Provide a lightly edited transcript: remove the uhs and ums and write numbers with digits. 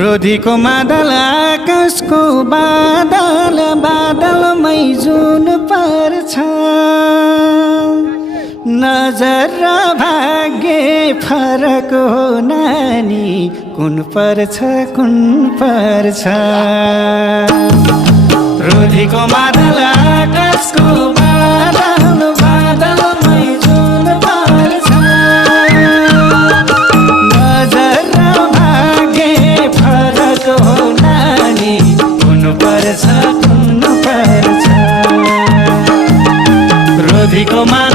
रोधीको मादल आकाशको बादल बादलमै जुन पर्छ नजर र भाग्य फरक हो नानी कुन पर्छ रोधीको मादल आकाशको बादल बादलमै जुन पर्छ नजर र भाग्य फरक हो नानी कुन पर्छ रोधीको मादल